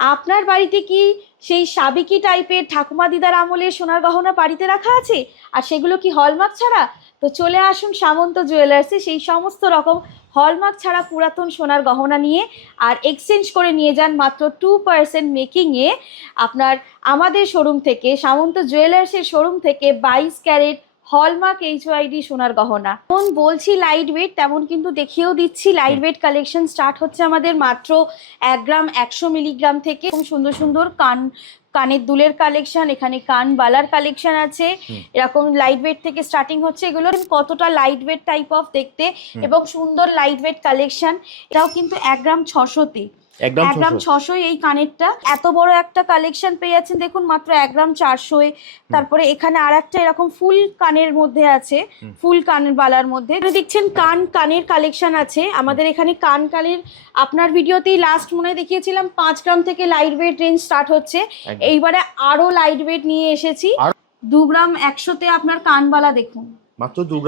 আপনার বাড়িতে কি সেই সাবেকি টাইপের ঠাকুমা দিদার আমলে সোনার গহনা বাড়িতে রাখা আছে, আর সেগুলো কি হলমার্ক ছাড়া? তো চলে আসুন সামন্ত জুয়েলার্সে সেই সমস্ত রকম হলমার্ক ছাড়া পুরাতন সোনার গহনা নিয়ে, আর এক্সচেঞ্জ করে নিয়ে যান মাত্র 2% মেকিংয়ে আপনার আমাদের শোরুম থেকে, সামন্ত জুয়েলার্সের শোরুম থেকে 22 ক্যারেট হলমার্ক HYD সোনার গহনা। যেমন বলছি লাইট ওয়েট, তেমন কিন্তু দেখিয়েও দিচ্ছি। লাইট ওয়েট কালেকশন স্টার্ট হচ্ছে আমাদের মাত্র 1 গ্রাম 100 মিলিগ্রাম থেকে। খুব সুন্দর সুন্দর কানের দুলের কালেকশন, এখানে কান বালার কালেকশন আছে। এরকম লাইট ওয়েট থেকে স্টার্টিং হচ্ছে। এগুলো কতটা লাইট ওয়েট টাইপ অফ দেখতে এবং সুন্দর লাইট ওয়েট কালেকশন। এটাও কিন্তু 1 গ্রাম 600তে, 1 গ্রাম 600 এই কানেরটা। এত বড় একটা কালেকশন পেয়ে যাচ্ছেন দেখুন মাত্র 1 গ্রাম 400। তারপরে এখানে আর একটা এরকম ফুল কানের মধ্যে আছে, ফুল কানের বালার মধ্যে দেখছেন কানের কালেকশন আছে আমাদের এখানে। কানের আপনার ভিডিওতেই লাস্ট মনে দেখিয়েছিলাম 5 গ্রাম থেকে লাইট ওয়েট রেঞ্জ স্টার্ট হচ্ছে। এইবারে আরো লাইট ওয়েট নিয়ে এসেছি। 2 গ্রাম 100তে আপনার কানবালা দেখুন, মাত্র 2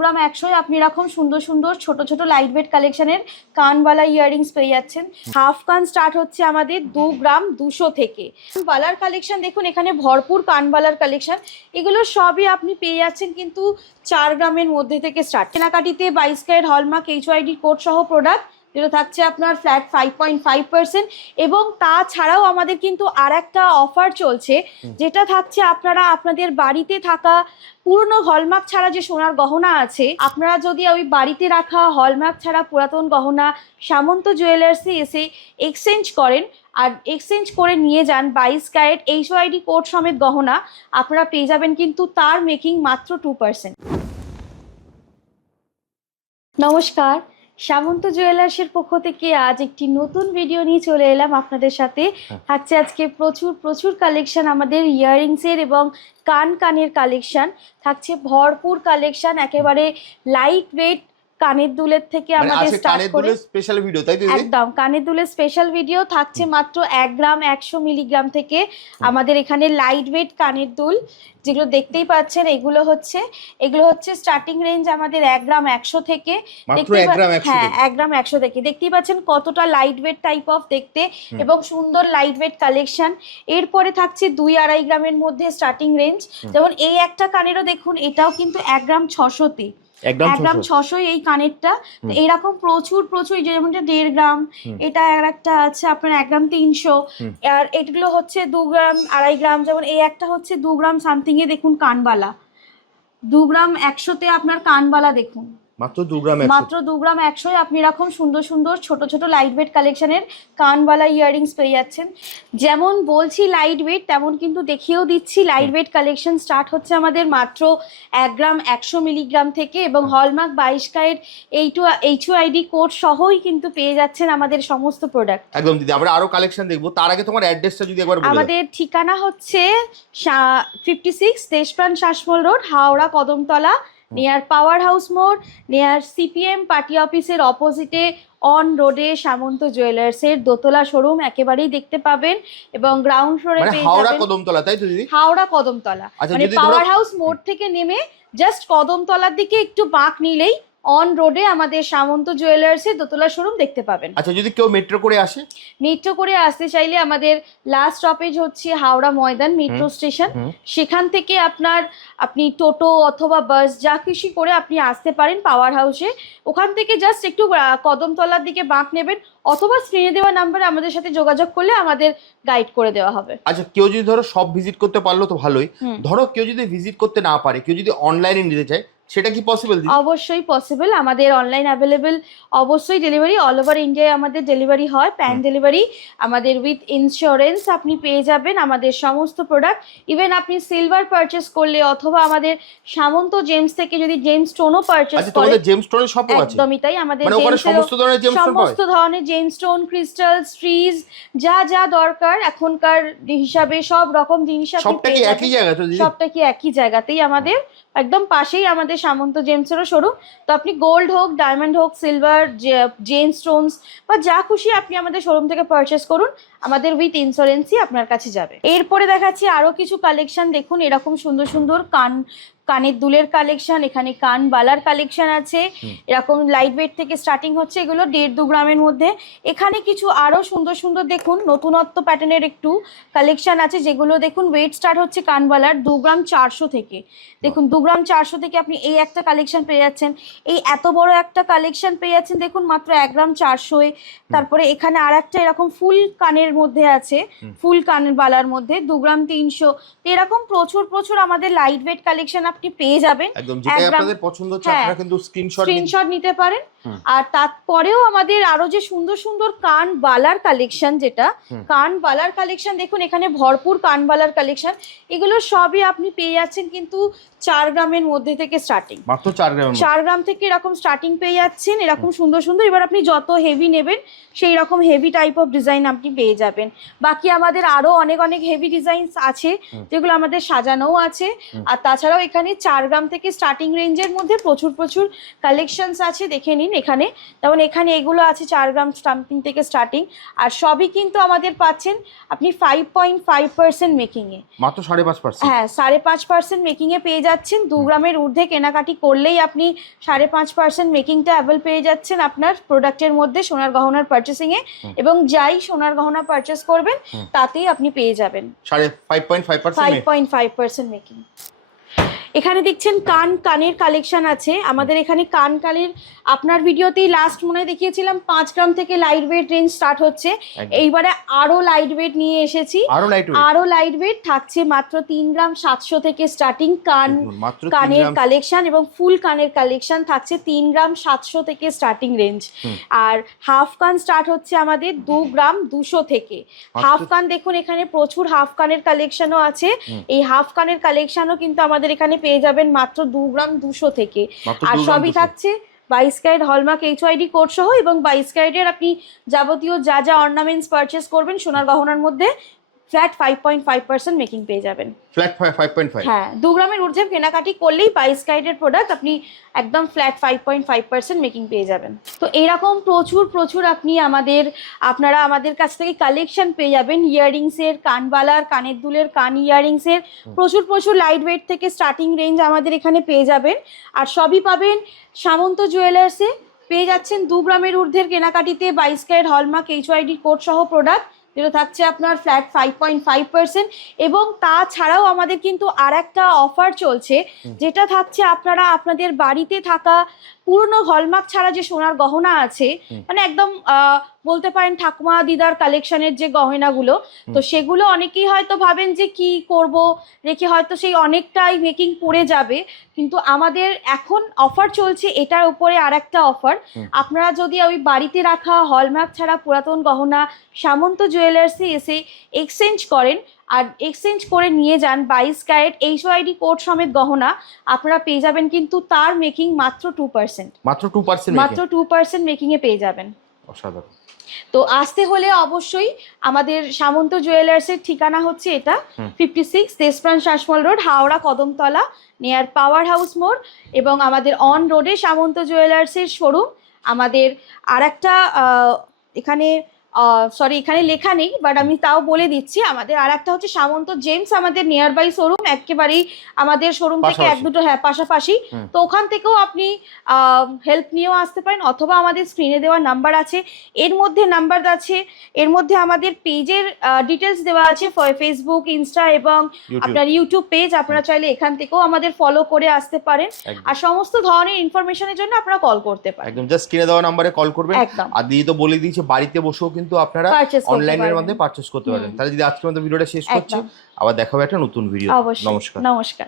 গ্রাম 100 আপনি এরকম সুন্দর সুন্দর ছোট ছোট লাইট ওয়েট কালেকশনের কানবালা ইয়াররিংস পেয়ে যাচ্ছেন। হাফ কান স্টার্ট হচ্ছে আমাদের 2 গ্রাম 200 থেকে। বালার কালেকশন দেখুন, এখানে ভরপুর কানবালার কালেকশন। এগুলো সবই আপনি পেয়ে যাচ্ছেন কিন্তু 4 গ্রামের মধ্যে থেকে স্টার্ট। কেনাকাটিতে 22 ক্যারেট হলমার্ক HYD কোড সহ প্রোডাক্ট, যেটা থাকছে আপনার ফ্ল্যাট 5.5%। এবং তাছাড়াও আমাদের কিন্তু আর একটা অফার চলছে, যেটা থাকছে আপনারা আপনাদের বাড়িতে থাকা পুরনো হলমার্ক ছাড়া যে সোনার গহনা আছে, আপনারা যদি ওই বাড়িতে রাখা হলমার্ক ছাড়া পুরাতন গহনা সামন্ত জুয়েলার্সে এসে এক্সচেঞ্জ করেন আর এক্সচেঞ্জ করে নিয়ে যান 22 ক্যারেট HYD কোড সমেত গহনা, আপনারা পেয়ে যাবেন কিন্তু তার মেকিং মাত্র 2%। নমস্কার, সামন্ত জুয়েলার্সের পক্ষ থেকে আজ একটি নতুন ভিডিও নিয়ে চলে এলাম আপনাদের সাথে। থাকছে আজকে প্রচুর প্রচুর কালেকশন আমাদের ইয়াররিংসের এবং কানের কালেকশন থাকছে, ভরপুর কালেকশন। একেবারে লাইট ওয়েট কানের দুলের থেকে আমাদের স্টার্ট করে স্পেশাল ভিডিও, তাই তো? একদম কানের দুলের স্পেশাল ভিডিও থাকছে মাত্র 1 গ্রাম 100 মিলিগ্রাম থেকে। আমাদের এখানে লাইট ওয়েট কানের দুল যেগুলো দেখতেই পাচ্ছেন, এগুলো হচ্ছে স্টার্টিং রেঞ্জ আমাদের 1 গ্রাম 100 থেকে। হ্যাঁ, 1 গ্রাম 100 থেকে দেখতেই পাচ্ছেন কতটা লাইট ওয়েট টাইপ অফ দেখতে এবং সুন্দর লাইট ওয়েট কালেকশন। এরপরে থাকছে 2-2.5 গ্রামের মধ্যে স্টার্টিং রেঞ্জ। যেমন এই একটা কানেরও দেখুন, এটাও কিন্তু 1 গ্রাম 600তে, 1 গ্রাম 600 এই কানেরটা। এইরকম প্রচুর প্রচুর, যেমন 1.5 গ্রাম, এটা আর একটা আছে আপনার 1 গ্রাম 300, আর এগুলো হচ্ছে 2 গ্রাম 2.5 গ্রাম। যেমন এই একটা হচ্ছে 2 গ্রাম সামথিং এ দেখুন কানবালা, 2 গ্রাম 100তে আপনার কানবালা দেখুন মাত্র 2 গ্রাম 100 আপনি এরকম সুন্দর সুন্দর ছোট ছোট লাইট ওয়েট কালেকশনের কানবালা ইয়াররিংস পেয়ে যাচ্ছেন। যেমন বলছি লাইট ওয়েট, তেমন কিন্তু দেখিয়েও দিচ্ছি। লাইট ওয়েট কালেকশন স্টার্ট হচ্ছে আমাদের মাত্র 1 গ্রাম 100 মিলিগ্রাম থেকে এবং হলমার্ক 22 ক্যারেট HYD কোড সহই কিন্তু পেয়ে যাচ্ছেন আমাদের সমস্ত প্রোডাক্ট। একদম দিদি, আমরা আরো কালেকশন দেখবো, তার আগে তোমার অ্যাড্রেসটা যদি একবার বলে দাও। আমাদের ঠিকানা হচ্ছে 56 Deshapran Sasmal road, Howrah Kadamtala, near power house মোড়, নিয়ার CPM পার্টি অফিসের অপোজিটে অন রোডে সামন্ত জুয়েলার্সের দোতলা শোরুম একেবারেই দেখতে পাবেন। এবং গ্রাউন্ড ফ্লোরে পেয়ে যাবেন হাওড়া কদমতলা, তাই তো দিদি? হাওড়া কদমতলা, মানে পাওয়ার হাউস মোড় থেকে নেমে জাস্ট কদমতলার দিকে একটু বাঁক নিলেই অন রোডে আমাদের সামন্ত জুয়েলার্সের দোতলা শোরুম দেখতে পাবেন। আচ্ছা, যদি কেউ মেট্রো করে আসে? মেট্রো করে আসতে চাইলে আমাদের লাস্ট স্টপেজ হচ্ছে হাওড়া ময়দান মেট্রো স্টেশন। সেখান থেকে আপনি টোটো অথবা বাস যা খুশি করে আপনি আসতে পারেন পাওয়ার হাউসে। ওখান থেকে জাস্ট একটু কদমতলার দিকে বাঁক নেবেন, অথবা স্ক্রিনে দেওয়া নাম্বারে আমাদের সাথে যোগাযোগ করলে আমাদের গাইড করে দেওয়া হবে। আচ্ছা, কেউ যদি ধরো সব ভিজিট করতে পারলো তো ভালোই, ধরো কেউ যদি ভিজিট করতে না পারে, কেউ যদি অনলাইনে নিতে চায়, সেটা কি পসিবল? অবশ্যই পসিবল, আমাদের অনলাইন অ্যাভেলেবেল। অবশ্যই ডেলিভারি অল ওভার ইন্ডিয়ায় আমাদের ডেলিভারি হয়, প্যান ডেলিভারি আমাদের উইথ ইন্স্যুরেন্স আপনি পেয়ে যাবেন আমাদের সমস্ত প্রোডাক্ট। ইভেন আপনি সিলভার পারচেস করলে অথবা আমাদের সামন্ত জেমস থেকে যদি জেমস স্টোনও পারচেস করেন, জেমস স্টোনের সবও আছে? একদমই তাই, আমাদের সমস্ত ধরনের জেমস স্টোন, ক্রিস্টাল, স্ট্রিজ যা যা দরকার এখনকার হিসাবে সব রকম জিনিস আপনি পেয়ে যাবেন। সবটা কি একই জায়গাতেই, আমাদের একদম পাশেই আমাদের সামন্ত জেমসেরও শোরুম। তো আপনি গোল্ড হোক, ডায়মন্ড হোক, সিলভার, জেম স্টোনস বা যা খুশি আপনি আমাদের শোরুম থেকে পারচেস করুন, আমাদের উইথ ইন্স্যুরেন্সই আপনার কাছে যাবে। এরপরে দেখাচ্ছি আরো কিছু কালেকশন। দেখুন এরকম সুন্দর সুন্দর কানের দুলের কালেকশন, এখানে কান বালার কালেকশন আছে, এরকম লাইট ওয়েট থেকে স্টার্টিং হচ্ছে এগুলো 1.5-2 গ্রামের মধ্যে। এখানে কিছু আরো সুন্দর সুন্দর দেখুন নতুনত্ব প্যাটার্নের একটু কালেকশন আছে, যেগুলো দেখুন ওয়েট স্টার্ট হচ্ছে কানবালার 2 গ্রাম 400 থেকে। দেখুন 2 গ্রাম 400 থেকে আপনি এই একটা কালেকশন পেয়ে যাচ্ছেন, এই এত বড় একটা কালেকশন পেয়ে যাচ্ছেন দেখুন মাত্র 1 গ্রাম 400-এ। তারপরে এখানে আর একটা এরকম ফুল কানের মধ্যে আছে, ফুল কানের বালার মধ্যে 2 গ্রাম 300। এরকম প্রচুর প্রচুর আমাদের লাইট ওয়েট কালেকশন আপনি পেয়ে যাবেন। একদম যেটা আপনাদের পছন্দ হচ্ছে আপনারা কিন্তু স্ক্রিনশট নিতে পারেন। আর তারপরেও আমাদের আরো যে সুন্দর সুন্দর কান বালার কালেকশন, যেটা কান বালার কালেকশন দেখুন এখানে ভরপুর কান বালার কালেকশন, এগুলো সবই আপনি পেয়ে যাচ্ছেন কিন্তু 4 গ্রামের মধ্যে থেকে স্টার্টিং, মাত্র 4 গ্রাম থেকে এরকম স্টার্টিং পেয়ে যাচ্ছেন, এরকম সুন্দর সুন্দর। এবার আপনি যত হেভি নেবেন সেই রকম হেভি টাইপ অফ ডিজাইন আপনি পেয়ে যাবেন। বাকি আমাদের আরো অনেক অনেক হেভি ডিজাইন আছে যেগুলো আমাদের সাজানোও আছে। আর তাছাড়াও এখানে 4 গ্রাম থেকে স্টার্টিং রেঞ্জের মধ্যে প্রচুর প্রচুর কালেকশনস আছে, দেখে নিন এখানে। যেমন এখানে এগুলো আছে 4 গ্রাম স্টাম্পিং থেকে স্টার্টিং, আর সবই কিন্তু আমাদের পাচ্ছেন আপনি 5.5% মেকিংয়ে, মাত্র 5.5%। হ্যাঁ 5.5% মেকিংয়ে পেয়ে যাচ্ছেন। 2 গ্রামের ঊর্ধ্বে কেনাকাটি করলেই আপনি 5.5% মেকিংটা অ্যাভেল পেয়ে যাচ্ছেন আপনার প্রোডাক্টের মধ্যে সোনার গহনার পারচেসিংয়ে, এবং যাই সোনার গহনা পারচেস করবেন তাতেই আপনি পেয়ে যাবেন 5.5% মেকিং। এখানে দেখছেন কানের কালেকশন আছে আমাদের। এখানে কানের আপনার ভিডিওতেই লাস্ট মনে হয় দেখিয়েছিলাম 5 গ্রাম থেকে লাইট ওয়েট রেঞ্জ স্টার্ট হচ্ছে, এইবারে আরো লাইট ওয়েট নিয়ে এসেছি, আরো লাইট ওয়েট থাকছে মাত্র 3 গ্রাম 700 থেকে স্টার্টিং কানের কালেকশন, এবং ফুল কানের কালেকশন থাকছে 3 গ্রাম 700 থেকে স্টার্টিং রেঞ্জ। আর হাফ কান স্টার্ট হচ্ছে আমাদের 2 গ্রাম 200 থেকে। হাফ কান দেখুন এখানে প্রচুর হাফ কানের কালেকশনও আছে, এই হাফ কানের কালেকশনও কিন্তু আমাদের এখানে পেয়ে যাবেন মাত্র 2 গ্রাম 200 থেকে। আর সবই থাকছে 22 ক্যারেট হলমার্ক HYD কোড সহ, এবং 22 ক্যারেটের আপনি যাবতীয় যা যা অর্নামেন্টস পারচেস করবেন সোনার গহনার মধ্যে ফ্ল্যাট 5.5% মেকিং পেয়ে যাবেন। ফ্ল্যাট 5.5? হ্যাঁ 2 গ্রামের ঊর্ধ্বে কেনাকাটি করলেই 22 ক্যারেটের প্রোডাক্ট আপনি একদম ফ্ল্যাট 5.5% মেকিং পেয়ে যাবেন। তো এরকম প্রচুর প্রচুর আপনারা আমাদের কাছ থেকে কালেকশন পেয়ে যাবেন। ইয়াররিংসের, কানবালার, কানের দুলের, কান ইয়াররিংসের প্রচুর প্রচুর লাইট ওয়েট থেকে স্টার্টিং রেঞ্জ আমাদের এখানে পেয়ে যাবেন। আর সবই পাবেন সামন্ত জুয়েলার্সে। পেয়ে যাচ্ছেন 2 গ্রামের ঊর্ধ্বের কেনাকাটিতে 22 ক্যারেট হলমার্ক HYD কোড সহ প্রোডাক্ট, যেটা থাকছে আপনার ফ্ল্যাট 5.5%। এবং তাছাড়াও আমাদের কিন্তু আর একটা অফার চলছে, যেটা থাকছে আপনারা আপনাদের বাড়িতে থাকা পুরনো হলমার্ক ছাড়া যে সোনার গহনা আছে, মানে একদম বলতে পারেন ঠাকুমা দিদার কালেকশনের যে গহনাগুলো, তো সেগুলো অনেকেই হয়তো ভাবেন যে কি করব রেখে হয়তো সেই অনেকটাই মেকিং পড়ে যাবে, কিন্তু আমাদের এখন অফার চলছে এটার উপরে আর একটা অফার। আপনারা যদি ওই বাড়িতে রাখা হলমার্ক ছাড়া পুরাতন গহনা সামন্ত জুয়েলার্সে এসে এক্সচেঞ্জ করেন আর এক্সচেঞ্জ করে নিয়ে যান 22 ক্যারেট HYD কোড সমেত গহনা, আপনারা পেয়ে যাবেন কিন্তু তার মেকিং মাত্র 2%। মাত্র 2% মেকিংয়ে পেয়ে যাবেন। অসাধারণ। তো আসতে হলে অবশ্যই আমাদের সামন্ত জুয়েলার্সের ঠিকানা হচ্ছে এটা 56 Deshapran Sasmal road, Howrah Kadamtala, near power house মোড়, এবং আমাদের অন রোডে সামন্ত জুয়েলার্সের শোরুম। আমাদের আর একটা এখানে এখানে লেখা নেই, বাট আমি তাও বলে দিচ্ছি, আমাদের আর একটা হচ্ছে সামন্ত জেমস, আমাদের নিয়ার বাই শোরুম, একেবারেই আমাদের শোরুম থেকে 1-2 পাশাপাশি। তো ওখান থেকেও আপনি হেল্প নিয়েও আসতে পারেন, অথবা আমাদের স্ক্রিনে দেওয়া নাম্বার আছে, এর মধ্যে নাম্বার আছে, এর মধ্যে আমাদের পেজের ডিটেলস দেওয়া আছে, ফেসবুক, ইনস্টা এবং আপনার ইউটিউব পেজ, আপনারা চাইলে এখান থেকেও আমাদের ফলো করে আসতে পারেন। আর সমস্ত ধরনের ইনফরমেশনের জন্য আপনারা কল করতে পারেন, একদম জাস্ট স্ক্রিনে দেওয়া নম্বরে কল করবেন। আর দিদি তো বলে দিয়েছে বাড়িতে বসেও কিন্তু আপনারা অনলাইনের মাধ্যমে পারচেজ করতে পারেন। তাহলে যদি আজকের মতো ভিডিওটা শেষ করছি, আবার দেখা হবে একটা নতুন ভিডিও। নমস্কার।